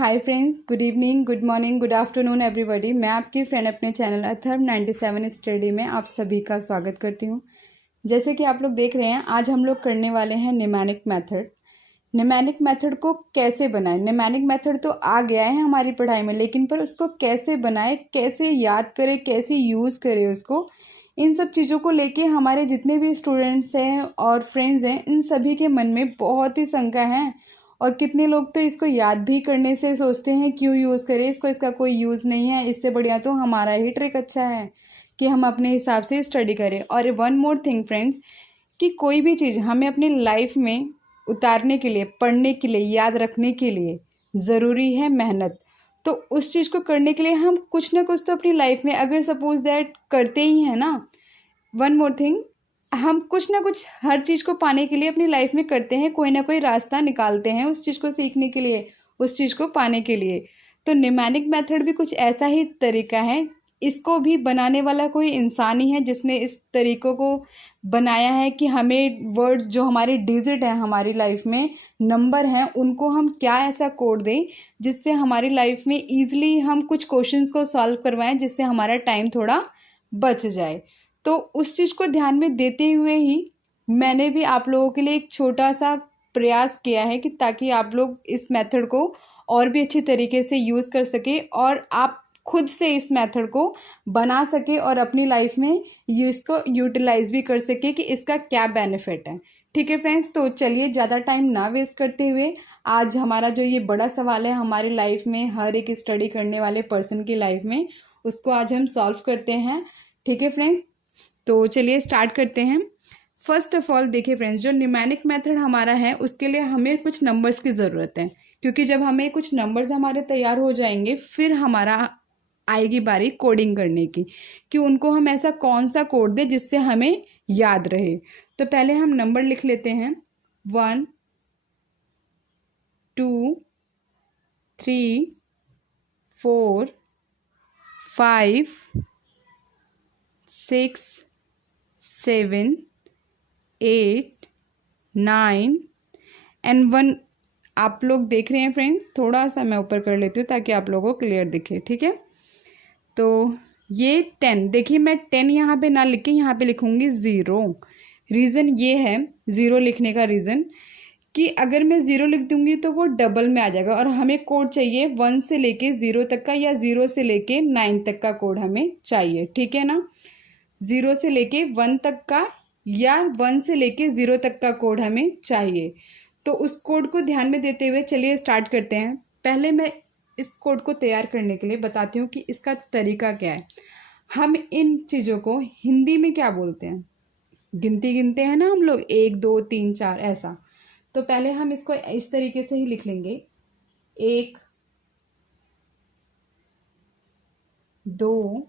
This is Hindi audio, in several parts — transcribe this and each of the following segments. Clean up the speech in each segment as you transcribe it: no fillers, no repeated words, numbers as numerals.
Hi friends, good evening, good morning, good afternoon everybody. मैं आपकी फ्रेंड अपने चैनल अथर्व 97 स्टडी में आप सभी का स्वागत करती हूँ। जैसे कि आप लोग देख रहे हैं, आज हम लोग करने वाले हैं निमैनिक मेथड। निमैनिक मेथड को कैसे बनाएं? निमैनिक मेथड तो आ गया है हमारी पढ़ाई में, लेकिन पर उसको कैसे बनाएं, कैसे याद करें, कैसे यूज़ करें उसको, इन सब चीज़ों को लेके हमारे जितने भी स्टूडेंट्स हैं और फ्रेंड्स हैं, इन सभी के मन में बहुत ही शंका है। और कितने लोग तो इसको याद भी करने से सोचते हैं क्यों यूज़ करें इसको, इसका कोई यूज़ नहीं है, इससे बढ़िया तो हमारा ही ट्रिक अच्छा है कि हम अपने हिसाब से स्टडी करें। और वन मोर थिंग फ्रेंड्स, कि कोई भी चीज़ हमें अपनी लाइफ में उतारने के लिए, पढ़ने के लिए, याद रखने के लिए ज़रूरी है मेहनत। तो उस चीज़ को करने के लिए हम कुछ ना कुछ तो अपनी लाइफ में अगर सपोज दैट करते ही हैं ना। वन मोर थिंग, हम कुछ ना कुछ हर चीज़ को पाने के लिए अपनी लाइफ में करते हैं, कोई ना कोई रास्ता निकालते हैं उस चीज़ को सीखने के लिए, उस चीज़ को पाने के लिए। तो निमैनिक मेथड भी कुछ ऐसा ही तरीका है। इसको भी बनाने वाला कोई इंसान ही है जिसने इस तरीक़ों को बनाया है कि हमें वर्ड्स, जो हमारे डिजिट हैं हमारी लाइफ में, नंबर हैं, उनको हम क्या ऐसा कोड दें जिससे हमारी लाइफ में ईजिली हम कुछ क्वेश्चंस को सॉल्व करवाएं, जिससे हमारा टाइम थोड़ा बच जाए। तो उस चीज़ को ध्यान में देते हुए ही मैंने भी आप लोगों के लिए एक छोटा सा प्रयास किया है कि ताकि आप लोग इस मेथड को और भी अच्छी तरीके से यूज़ कर सके और आप खुद से इस मेथड को बना सके और अपनी लाइफ में इसको यूटिलाइज भी कर सके कि इसका क्या बेनिफिट है। ठीक है फ्रेंड्स, तो चलिए ज़्यादा टाइम ना वेस्ट करते हुए आज हमारा जो ये बड़ा सवाल है हमारी लाइफ में, हर एक स्टडी करने वाले पर्सन की लाइफ में, उसको आज हम सॉल्व करते हैं। ठीक है फ्रेंड्स, तो चलिए स्टार्ट करते हैं। फर्स्ट ऑफ ऑल देखिए फ्रेंड्स, जो निमैनिक मेथड हमारा है उसके लिए हमें कुछ नंबर्स की ज़रूरत है, क्योंकि जब हमें कुछ नंबर्स हमारे तैयार हो जाएंगे फिर हमारा आएगी बारी कोडिंग करने की, कि उनको हम ऐसा कौन सा कोड दें जिससे हमें याद रहे। तो पहले हम नंबर लिख लेते हैं। 1 2 3 4 5 6 7 8 9 एंड 1। आप लोग देख रहे हैं फ्रेंड्स, थोड़ा सा मैं ऊपर कर लेती हूँ ताकि आप लोगों को क्लियर दिखे। ठीक है, तो ये 10, देखिए मैं 10 यहाँ पे ना लिख के यहाँ पे लिखूँगी 0। रीज़न ये है 0 लिखने का रीज़न, कि अगर मैं 0 लिख दूँगी तो वो डबल में आ जाएगा और हमें कोड चाहिए 1 से लेके 0 तक का, या 0 से लेके 9 तक का कोड हमें चाहिए। ठीक है ना, 0 से लेके 1 तक का या 1 से लेके 0 तक का कोड हमें चाहिए। तो उस कोड को ध्यान में देते हुए चलिए स्टार्ट करते हैं। पहले मैं इस कोड को तैयार करने के लिए बताती हूँ कि इसका तरीका क्या है। हम इन चीज़ों को हिंदी में क्या बोलते हैं, गिनती गिनते हैं ना हम लोग, 1 2 3 4 ऐसा। तो पहले हम इसको इस तरीके से ही लिख लेंगे, 1 2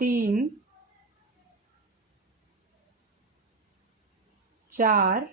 3 4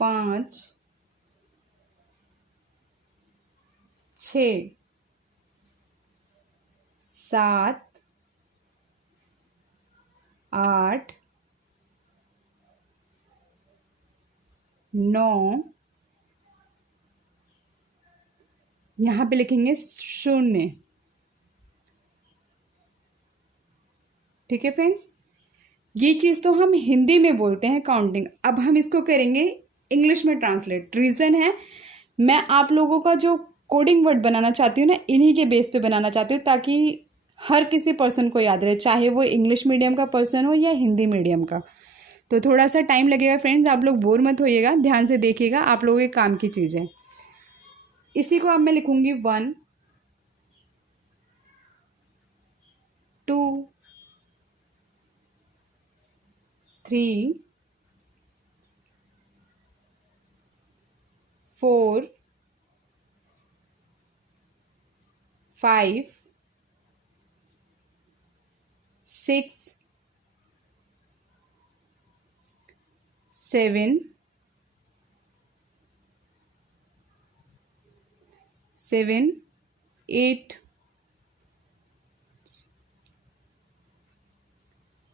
5 6 7 8 9, यहाँ पे लिखेंगे 0। ठीक है फ्रेंड्स, ये चीज़ तो हम हिंदी में बोलते हैं काउंटिंग। अब हम इसको करेंगे इंग्लिश में ट्रांसलेट। रीज़न है, मैं आप लोगों का जो कोडिंग वर्ड बनाना चाहती हूँ ना, इन्हीं के बेस पे बनाना चाहती हूँ ताकि हर किसी पर्सन को याद रहे, चाहे वो इंग्लिश मीडियम का पर्सन हो या हिंदी मीडियम का। तो थोड़ा सा टाइम लगेगा फ्रेंड्स, आप लोग बोर मत होइएगा, ध्यान से देखिएगा, आप लोगों के काम की चीज़ है। इसी को अब मैं लिखूँगी 1 2 3 4 5 6 7 8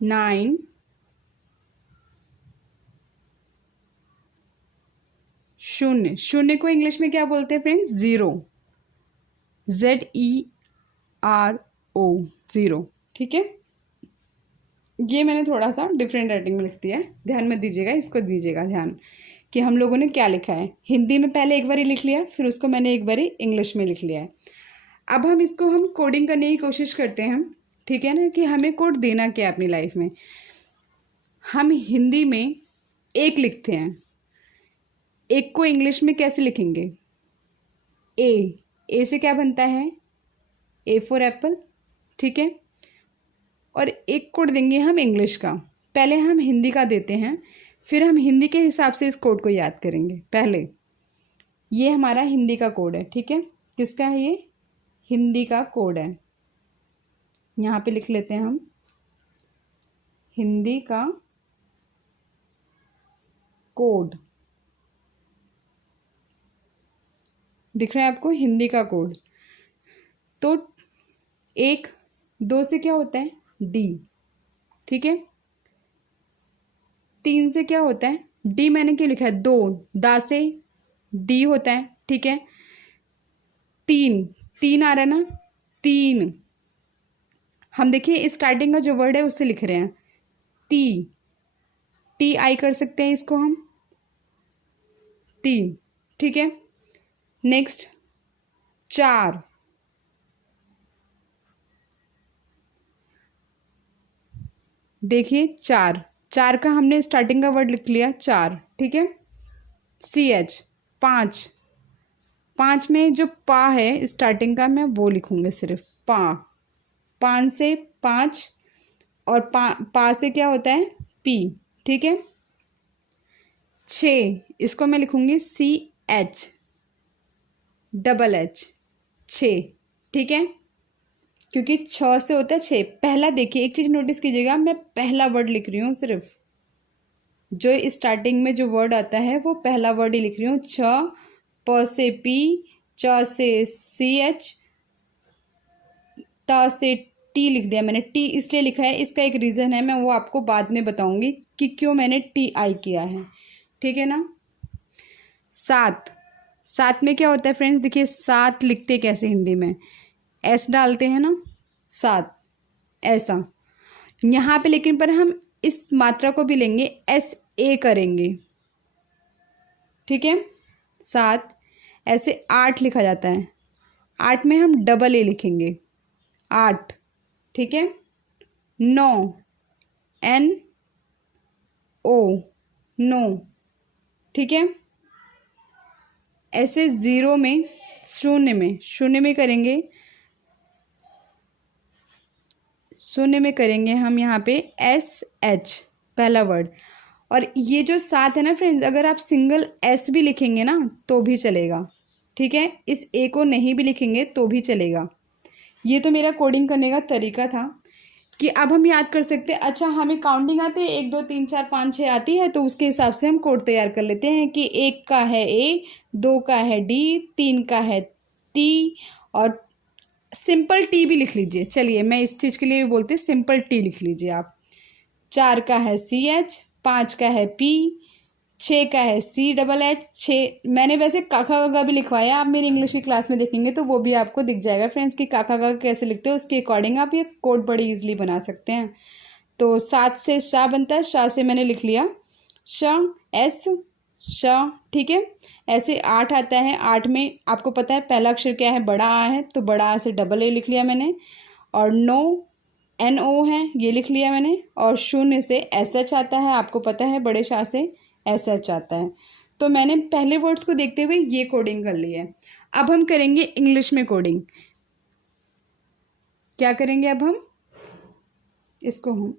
9 शून्य, शून्य को इंग्लिश में क्या बोलते हैं फ्रेंड्स? Zero, ZERO, zero. ठीक है, ये मैंने थोड़ा सा डिफरेंट राइटिंग में लिख दिया है, ध्यान में दीजिएगा, इसको दीजिएगा ध्यान कि हम लोगों ने क्या लिखा है। हिंदी में पहले एक बारी लिख लिया, फिर उसको मैंने एक बारी इंग्लिश में लिख लिया है। अब हम इसको हम कोडिंग करने की कोशिश करते हैं हम, ठीक है ना, कि हमें कोड देना क्या है अपनी लाइफ में। हम हिंदी में एक लिखते हैं, एक को इंग्लिश में कैसे लिखेंगे? ए से क्या बनता है? A फॉर एप्पल, ठीक है। और एक कोड देंगे हम इंग्लिश का, पहले हम हिंदी का देते हैं, फिर हम हिंदी के हिसाब से इस कोड को याद करेंगे। पहले ये हमारा हिंदी का कोड है, ठीक है। किसका है ये? हिंदी का कोड है। यहाँ पे लिख लेते हैं हम हिंदी का कोड। दिख रहा है आपको हिंदी का कोड? तो 1 2 से क्या होता है? डी, ठीक है। 3 से क्या होता है? डी मैंने क्यों लिखा है? 2 दा से डी होता है, ठीक है। 3 आ रहा है ना? 3 हम देखिए स्टार्टिंग का जो वर्ड है उससे लिख रहे हैं, टी आई कर सकते हैं इसको हम, 3, ठीक है। नेक्स्ट 4, देखिए 4 का हमने स्टार्टिंग का वर्ड लिख लिया 4, ठीक है। CH 5 में जो पा है स्टार्टिंग का मैं वो लिखूंगी सिर्फ, पान से 5 और पा से क्या होता है? पी, ठीक है। 6 इसको मैं लिखूंगी CH डबल H, 6, ठीक है, क्योंकि 6 से होता है 6। पहला देखिए एक चीज़ नोटिस कीजिएगा, मैं पहला वर्ड लिख रही हूँ सिर्फ, जो स्टार्टिंग में जो वर्ड आता है वो पहला वर्ड ही लिख रही हूँ। प से पी, च से CH, त से टी लिख दिया मैंने। टी इसलिए लिखा है, इसका एक रीज़न है, मैं वो आपको बाद में बताऊंगी कि क्यों मैंने TI किया है, ठीक है ना। 7 में क्या होता है फ्रेंड्स? देखिए 7 लिखते कैसे हिंदी में? S डालते हैं ना, 7 ऐसा। यहाँ पे लेकिन पर हम इस मात्रा को भी लेंगे, SA करेंगे, ठीक है। 7 ऐसे 8 लिखा जाता है, 8 में हम डबल A लिखेंगे, 8, ठीक है। 9 NO, 9, ठीक है। ऐसे 0 में शून्य में करेंगे, शून्य में करेंगे हम यहाँ पे SH पहला वर्ड। और ये जो 7 है ना फ्रेंड्स, अगर आप सिंगल S भी लिखेंगे ना तो भी चलेगा, ठीक है। इस A को नहीं भी लिखेंगे तो भी चलेगा। ये तो मेरा कोडिंग करने का तरीका था कि अब हम याद कर सकते हैं। अच्छा, हमें काउंटिंग आती है, 1 2 3 4 5 6 आती है, तो उसके हिसाब से हम कोड तैयार कर लेते हैं कि 1 का है A, 2 का है D, 3 का है T, और सिंपल टी भी लिख लीजिए। चलिए मैं इस चीज़ के लिए भी बोलती हूँ, सिंपल टी लिख लीजिए आप। 4 का है CH, 5 का है P, 6 का है CHH। 6 मैंने वैसे काका का भी लिखवाया, आप मेरी इंग्लिश की क्लास में देखेंगे तो वो भी आपको दिख जाएगा फ्रेंड्स कि काका का कैसे लिखते हैं, उसके अकॉर्डिंग आप ये कोड बड़ी ईजिली बना सकते हैं। तो 7 से शाह बनता है, शाह से मैंने लिख लिया S, शाह, ठीक है। ऐसे 8 आता है, 8 में आपको पता है पहला अक्षर क्या है? बड़ा आ है, तो बड़ा आ से डबल A लिख लिया मैंने। और 9 NO है, ये लिख लिया मैंने। और 0 से SH आता है, आपको पता है बड़े शाह से SH आता है। तो मैंने पहले वर्ड्स को देखते हुए ये कोडिंग कर ली है। अब हम करेंगे इंग्लिश में कोडिंग। क्या करेंगे अब हम? इसको हम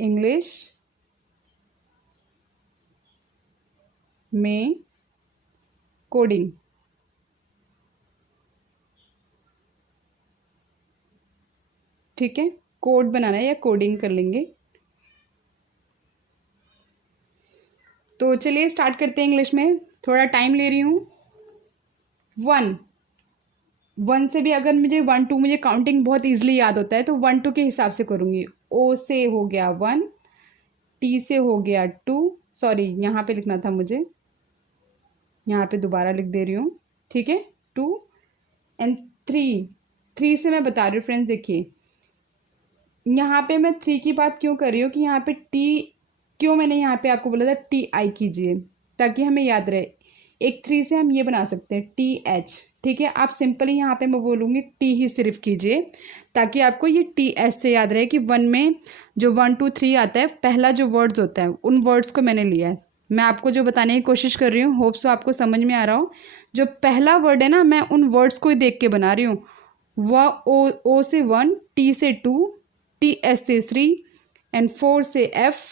इंग्लिश में कोडिंग, ठीक है, कोड बनाना है या कोडिंग कर लेंगे। तो चलिए स्टार्ट करते हैं इंग्लिश में, थोड़ा टाइम ले रही हूँ। 1 से भी अगर मुझे 1 2 मुझे काउंटिंग बहुत ईजिली याद होता है तो 1 2 के हिसाब से करूँगी। ओ से हो गया 1, टी से हो गया 2, सॉरी यहाँ पे लिखना था मुझे, यहाँ पे दोबारा लिख दे रही हूँ, ठीक है, 2 एंड 3 से मैं बता रही हूँ फ्रेंड्स, देखिए यहाँ पे मैं 3 की बात क्यों कर रही हूँ कि यहाँ पे टी, क्यों मैंने यहाँ पे आपको बोला था टी आई कीजिए ताकि हमें याद रहे। एक 3 से हम ये बना सकते हैं टी एच, ठीक है। आप सिंपली यहाँ पे मैं बोलूँगी टी ही सिर्फ कीजिए ताकि आपको ये टी एच से याद रहे कि 1 में जो 1 2 3 आता है, पहला जो वर्ड्स होता है उन वर्ड्स को मैंने लिया है। मैं आपको जो बताने की कोशिश कर रही हूँ, होप सो आपको समझ में आ रहा हो। जो पहला वर्ड है ना, मैं उन वर्ड्स को ही देख के बना रही हूँ। वह ओ से 1, टी से 2, टी एस से 3 एंड 4 से एफ,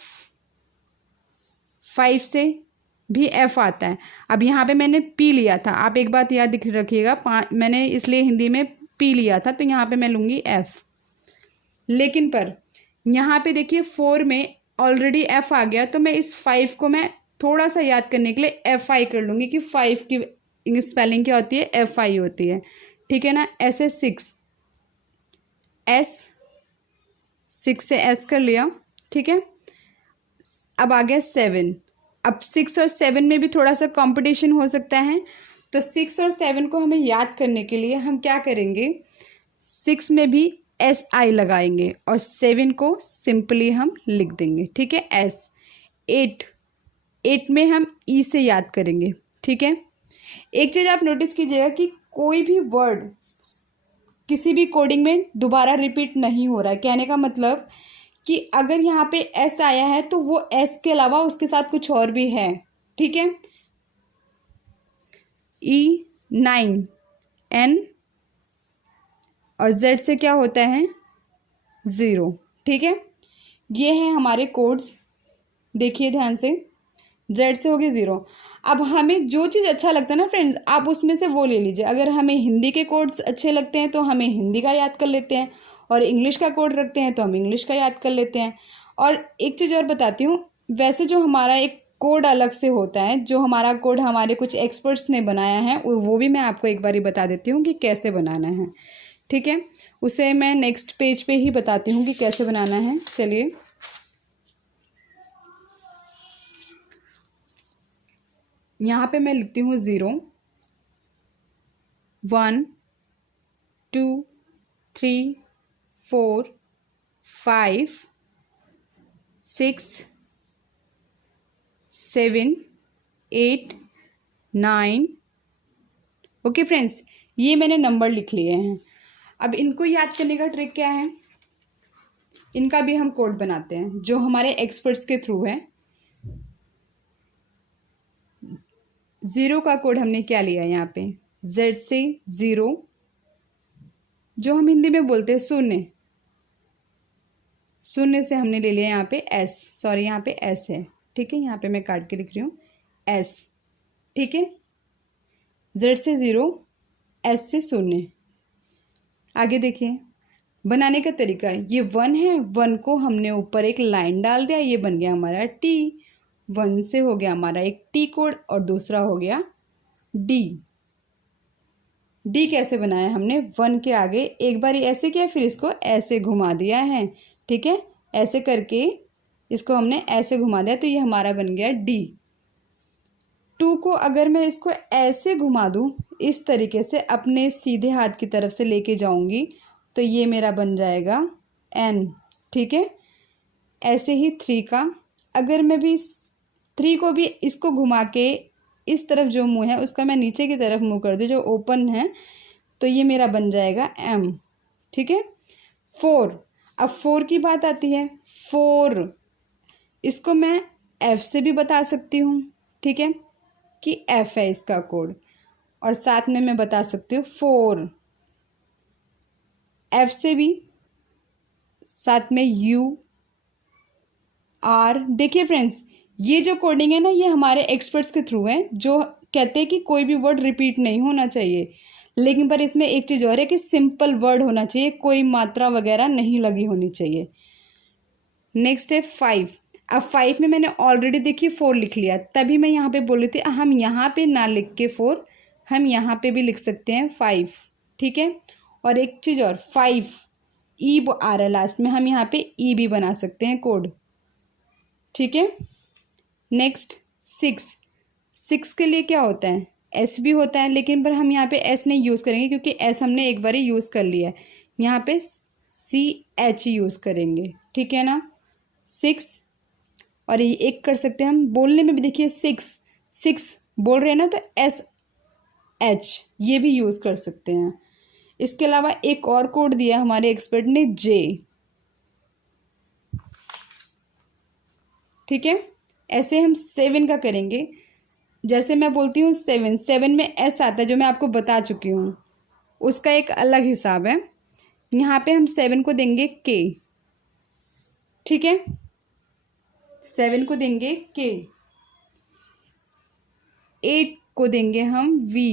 5 से भी एफ आता है। अब यहाँ पे मैंने पी लिया था, आप एक बात याद रखिएगा, मैंने इसलिए हिंदी में पी लिया था, तो यहाँ पे मैं लूँगी एफ। लेकिन पर यहाँ पे देखिए 4 में ऑलरेडी एफ आ गया, तो मैं इस 5 को मैं थोड़ा सा याद करने के लिए एफ आई कर लूँगी कि 5 की स्पेलिंग क्या होती है, एफ आई होती है, ठीक है ना। ऐसे 6 से एस कर लिया, ठीक है। अब आ गया 7। अब 6 और 7 में भी थोड़ा सा कंपटीशन हो सकता है, तो 6 और 7 को हमें याद करने के लिए हम क्या करेंगे, 6 में भी एस आई लगाएंगे और 7 को सिंपली हम लिख देंगे, ठीक है, एस। 8 में हम ई से याद करेंगे, ठीक है। एक चीज़ आप नोटिस कीजिएगा कि कोई भी वर्ड किसी भी कोडिंग में दोबारा रिपीट नहीं हो रहा है। कहने का मतलब कि अगर यहाँ पे एस आया है तो वो एस के अलावा उसके साथ कुछ और भी है, ठीक है। ई 9, एन और जेड से क्या होता है 0, ठीक है। ये हैं हमारे कोड्स, देखिए ध्यान से, जेड से हो गए 0। अब हमें जो चीज़ अच्छा लगता है ना फ्रेंड्स, आप उसमें से वो ले लीजिए। अगर हमें हिंदी के कोड्स अच्छे लगते हैं तो हमें हिंदी का याद कर लेते हैं, और इंग्लिश का कोड रखते हैं तो हम इंग्लिश का याद कर लेते हैं। और एक चीज़ और बताती हूँ, वैसे जो हमारा एक कोड अलग से होता है, जो हमारा कोड हमारे कुछ एक्सपर्ट्स ने बनाया है, वो भी मैं आपको एक बार बता देती हूँ कि कैसे बनाना है, ठीक है। उसे मैं नेक्स्ट पेज पे ही बताती हूँ कि कैसे बनाना है। चलिए, यहाँ पे मैं लिखती हूँ 0 1 2 3 4 5 6 7 8 9। ओके फ्रेंड्स, ये मैंने नंबर लिख लिए हैं। अब इनको याद करने का ट्रिक क्या है, इनका भी हम कोड बनाते हैं जो हमारे एक्सपर्ट्स के थ्रू है। 0 का कोड हमने क्या लिया यहाँ पे, Z से 0, जो हम हिंदी में बोलते हैं शून्य, शून्य से हमने ले लिया यहाँ पे S, सॉरी यहाँ पे S है, ठीक है, यहाँ पे मैं काट के लिख रही हूँ S, ठीक है। Z से 0, S से शून्य। आगे देखिए बनाने का तरीका, ये 1 है, 1 को हमने ऊपर एक लाइन डाल दिया, ये बन गया हमारा T। 1 से हो गया हमारा एक T कोड और दूसरा हो गया D। D कैसे बनाया हमने, 1 के आगे एक बार ऐसे किया, फिर इसको ऐसे घुमा दिया है, ठीक है, ऐसे करके इसको हमने ऐसे घुमा दिया, तो ये हमारा बन गया D। 2 को अगर मैं इसको ऐसे घुमा दूँ, इस तरीके से अपने सीधे हाथ की तरफ से लेके जाऊंगी, तो ये मेरा बन जाएगा N, ठीक है। ऐसे ही 3 का, अगर मैं भी 3 को भी इसको घुमा के इस तरफ जो मुंह है उसका मैं नीचे की तरफ मुंह कर दूँ, जो ओपन है, तो ये मेरा बन जाएगा M, ठीक है। 4, अब 4 की बात आती है, 4 इसको मैं F से भी बता सकती हूँ, ठीक है, कि F है इसका कोड, और साथ में मैं बता सकती हूँ 4 F से भी, साथ में U R। देखिए फ्रेंड्स, ये जो कोडिंग है ना, ये हमारे एक्सपर्ट्स के थ्रू है, जो कहते हैं कि कोई भी वर्ड रिपीट नहीं होना चाहिए, लेकिन पर इसमें एक चीज़ और है कि सिंपल वर्ड होना चाहिए, कोई मात्रा वगैरह नहीं लगी होनी चाहिए। नेक्स्ट है 5। अब 5 में मैंने ऑलरेडी देखिए 4 लिख लिया, तभी मैं यहाँ पे बोल रही थी हम यहाँ पे ना लिख के 4, हम यहाँ पे भी लिख सकते हैं 5, ठीक है। और एक चीज़ और, 5 ई आ रहा है लास्ट में, हम यहाँ पे ई भी बना सकते हैं कोड। ठीक है। नेक्स्ट 6 के लिए क्या होता है, एस भी होता है, लेकिन पर हम यहाँ पे एस नहीं यूज़ करेंगे क्योंकि एस हमने एक बार ही यूज़ कर लिया है। यहाँ पे CH यूज़ करेंगे। ठीक है ना। 6 और ये एक कर सकते हैं हम बोलने में भी, देखिए 6 बोल रहे हैं ना, तो SH ये भी यूज़ कर सकते हैं। इसके अलावा एक और कोड दिया हमारे एक्सपर्ट ने, J। ठीक है। ऐसे हम 7 का करेंगे। जैसे मैं बोलती हूँ 7 में S आता है, जो मैं आपको बता चुकी हूँ, उसका एक अलग हिसाब है। यहाँ पे हम 7 को देंगे K। ठीक है। 7 को देंगे K, 8 को देंगे हम V।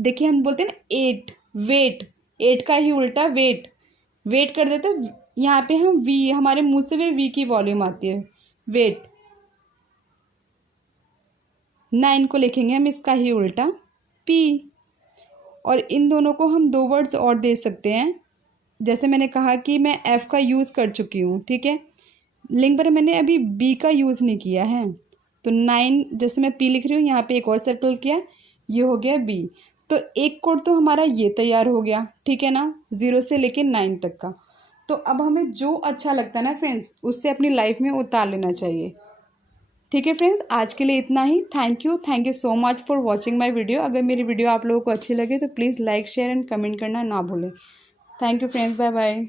देखिए हम बोलते हैं ना 8 वेट, 8 का ही उल्टा वेट कर देते, यहाँ पे हम V, हमारे मुंह से भी V की वॉल्यूम आती है, वेट। 9 को लिखेंगे हम इसका ही उल्टा P। और इन दोनों को हम 2 वर्ड्स और दे सकते हैं। जैसे मैंने कहा कि मैं F का यूज़ कर चुकी हूँ। ठीक है। लिंक पर मैंने अभी B का यूज़ नहीं किया है। तो 9, जैसे मैं P लिख रही हूँ, यहाँ पे एक और सर्कल किया, ये हो गया B। तो एक कोड तो हमारा ये तैयार हो गया। ठीक है ना, 0 से लेके 9 तक का। तो अब हमें जो अच्छा लगता है ना फ्रेंड्स, उससे अपनी लाइफ में उतार लेना चाहिए। ठीक है फ्रेंड्स, आज के लिए इतना ही। Thank you so much for watching my video. अगर मेरी वीडियो आप लोगों को अच्छी लगे तो please like share and comment करना ना भूलें। Thank you friends, bye bye.